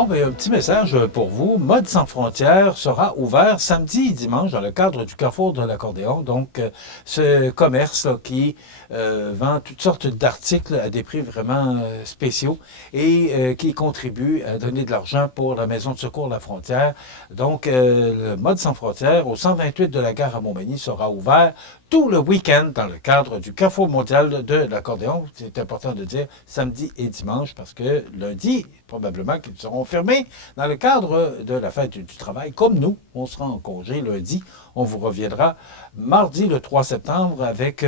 Bon, bien, un petit message pour vous. Mode sans frontières sera ouvert samedi et dimanche dans le cadre du Carrefour de l'Accordéon. Donc, ce commerce là, qui vend toutes sortes d'articles à des prix vraiment spéciaux et qui contribue à donner de l'argent pour la Maison de secours La Frontière. Donc, le Mode sans frontières au 128 de la gare à Montmagny sera ouvert tout le week-end dans le cadre du Carrefour mondial de l'accordéon. C'est important de dire samedi et dimanche parce que lundi, probablement qu'ils seront fermés dans le cadre de la fête du travail. Comme nous, on sera en congé lundi. On vous reviendra mardi le 3 septembre avec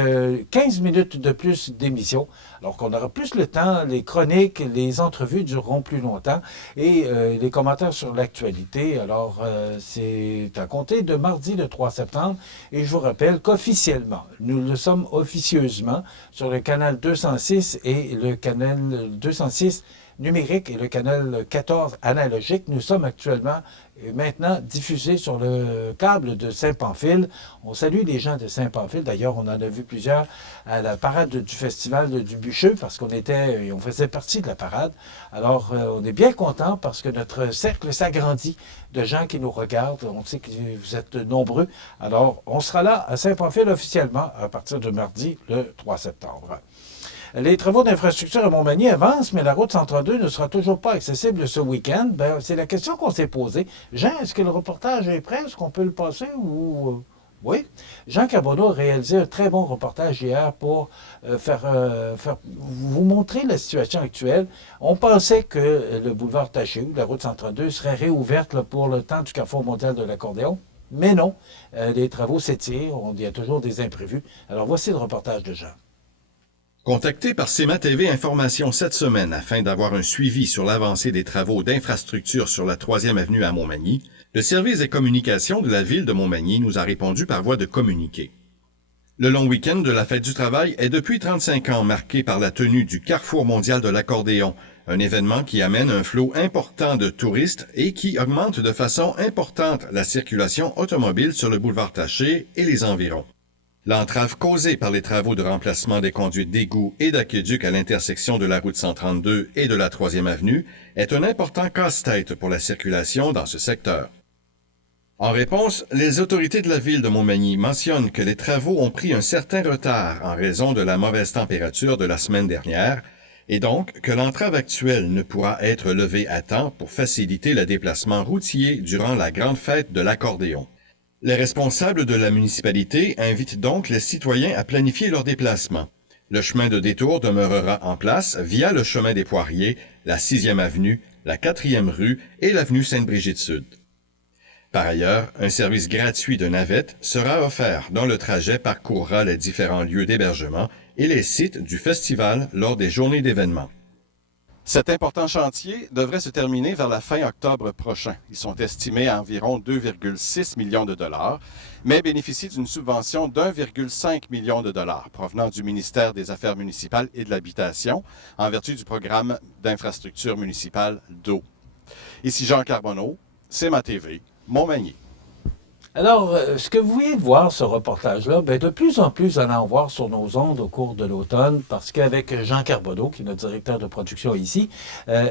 15 minutes de plus d'émission. Alors qu'on aura plus le temps, les chroniques, les entrevues dureront plus longtemps et les commentaires sur l'actualité. Alors, c'est à compter de mardi le 3 septembre. Et je vous rappelle qu'officiellement, nous le sommes officieusement sur le canal 206 et le canal 206 numérique et le canal 14 analogique. Nous sommes actuellement maintenant diffusés sur le câble de Saint-Pamphile. On salue les gens de Saint-Pamphile. D'ailleurs, on en a vu plusieurs à la parade du festival du Bûcheux parce qu'on faisait partie de la parade. Alors, on est bien content parce que notre cercle s'agrandit de gens qui nous regardent. On sait que vous êtes nombreux. Alors, on sera là à Saint-Pamphile officiellement à partir de mardi, le 3 septembre. Les travaux d'infrastructure à Montmagny avancent, mais la route 132 ne sera toujours pas accessible ce week-end. Ben, c'est la question qu'on s'est posée. Jean, est-ce que le reportage est prêt? Est-ce qu'on peut le passer ou... Oui. Jean Carbonneau a réalisé un très bon reportage hier pour vous montrer la situation actuelle. On pensait que le boulevard Taché ou la route 132 serait réouverte là, pour le temps du Carrefour mondial de l'accordéon. Mais non, les travaux s'étirent. Il y a toujours des imprévus. Alors voici le reportage de Jean. Contacté par CEMA TV Information cette semaine afin d'avoir un suivi sur l'avancée des travaux d'infrastructure sur la 3e avenue à Montmagny, le service des communications de la ville de Montmagny nous a répondu par voie de communiqué. Le long week-end de la Fête du travail est depuis 35 ans marqué par la tenue du Carrefour mondial de l'accordéon, un événement qui amène un flot important de touristes et qui augmente de façon importante la circulation automobile sur le boulevard Taché et les environs. L'entrave causée par les travaux de remplacement des conduites d'égout et d'aqueduc à l'intersection de la route 132 et de la 3e avenue est un important casse-tête pour la circulation dans ce secteur. En réponse, les autorités de la ville de Montmagny mentionnent que les travaux ont pris un certain retard en raison de la mauvaise température de la semaine dernière et donc que l'entrave actuelle ne pourra être levée à temps pour faciliter le déplacement routier durant la grande fête de l'accordéon. Les responsables de la municipalité invitent donc les citoyens à planifier leur déplacement. Le chemin de détour demeurera en place via le chemin des Poiriers, la 6e avenue, la 4e rue et l'avenue Sainte-Brigitte-Sud. Par ailleurs, un service gratuit de navette sera offert dont le trajet parcourra les différents lieux d'hébergement et les sites du festival lors des journées d'événements. Cet important chantier devrait se terminer vers la fin octobre prochain. Ils sont estimés à environ 2,6 millions de dollars, mais bénéficient d'une subvention d'1,5 million de dollars provenant du ministère des Affaires municipales et de l'Habitation en vertu du programme d'infrastructure municipale d'eau. Ici Jean Carbonneau, CEMA TV, Montmagny. Alors, ce que vous venez de voir, ce reportage-là, bien, de plus en plus, vous allez en voir sur nos ondes au cours de l'automne, parce qu'avec Jean Carbonneau, qui est notre directeur de production ici,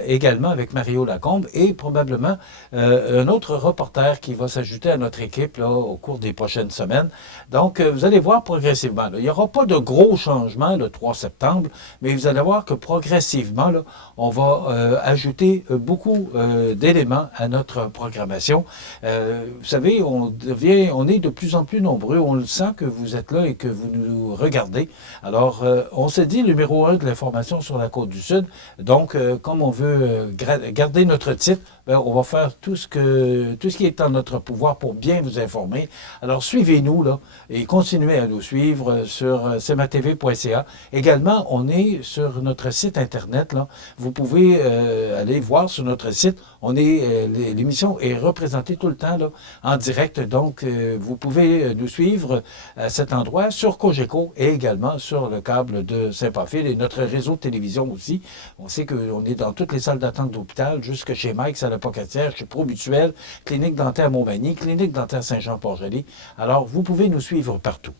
également avec Mario Lacombe, et probablement un autre reporter qui va s'ajouter à notre équipe là, au cours des prochaines semaines. Donc, vous allez voir progressivement. Là, il n'y aura pas de gros changements le 3 septembre, mais vous allez voir que progressivement, là, on va ajouter beaucoup d'éléments à notre programmation. Vous savez, on est de plus en plus nombreux. On le sent que vous êtes là et que vous nous regardez. Alors, on s'est dit numéro 1 de l'information sur la Côte-du-Sud. Donc, comme on veut garder notre titre, bien, on va faire tout ce qui est en notre pouvoir pour bien vous informer. Alors, suivez-nous là et continuez à nous suivre sur cematv.ca. Également, on est sur notre site Internet. Là. Vous pouvez aller voir sur notre site. L'émission est représentée tout le temps là, en direct. Donc, vous pouvez nous suivre à cet endroit sur Cogeco et également sur le câble de Saint-Pamphile et notre réseau de télévision aussi. On sait qu'on est dans toutes les salles d'attente d'hôpital, jusque chez Mike, à la Pocatière, chez Promutuel, Clinique dentaire Montmagny, Clinique dentaire Saint-Jean-Port-Joli. Alors, vous pouvez nous suivre partout.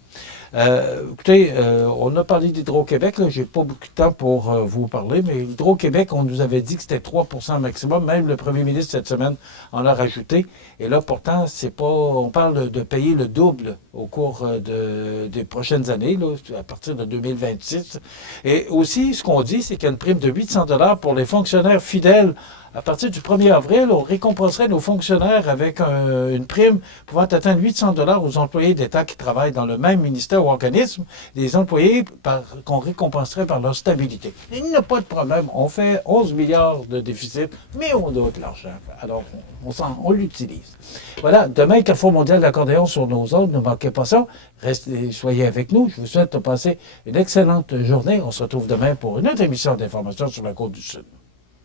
Écoutez, on a parlé d'Hydro-Québec, je n'ai pas beaucoup de temps pour vous parler, mais Hydro-Québec, on nous avait dit que c'était 3% maximum. Même le premier ministre cette semaine en a rajouté. Et là, pourtant, c'est pas. On parle de payer le double au cours des prochaines années, là, à partir de 2026. Et aussi, ce qu'on dit, c'est qu'il y a une prime de 800 $ pour les fonctionnaires fidèles. À partir du 1er avril, on récompenserait nos fonctionnaires avec une prime pouvant atteindre 800 $ aux employés d'État qui travaillent dans le même ministère ou organisme, des employés qu'on récompenserait par leur stabilité. Il n'y a pas de problème. On fait 11 milliards de déficit, mais on a de l'argent. Alors, on l'utilise. Voilà, demain, Carrefour mondial d'accordéon sur nos ondes. Ne manquez pas ça. Soyez avec nous. Je vous souhaite de passer une excellente journée. On se retrouve demain pour une autre émission d'information sur la Côte du Sud.